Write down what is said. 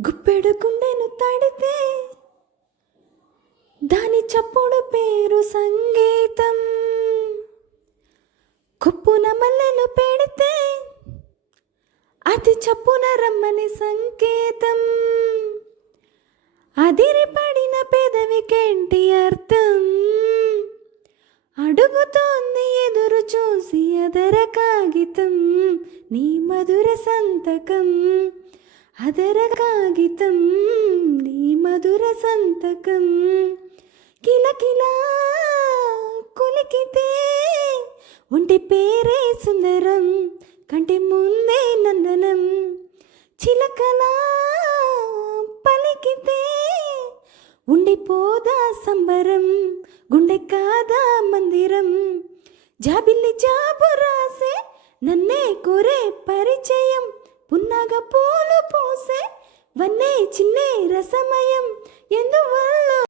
గుప్పెడు గుండెను తడితే దాని చప్పుడు పేరు సంగీతం. కుప్పున మల్లెలు పెడితే అది చప్పున రమ్మని సంకేతం. అదిరిపడిన పెదవికేంటి అర్థం? అడుగుతోంది ఎదురు చూసి అదర కాగితం. నీ మధుర సంతకం అదర కాగితం, నీ మధుర సంతకం. కిలకిలా కులికితే ఒంటి పేరే సుందరం, కంటి ముందే నందనం. చిలకలా పలికితే ఉండిపోదా సంబరం, గుండె కాదా మందిరం. జాబిల్లి జాబు రాసే నన్నే కోరే పరిచయం, పున్నాగ పూలు పూసే వన్నే చిన్నే రసమయం. ఎందు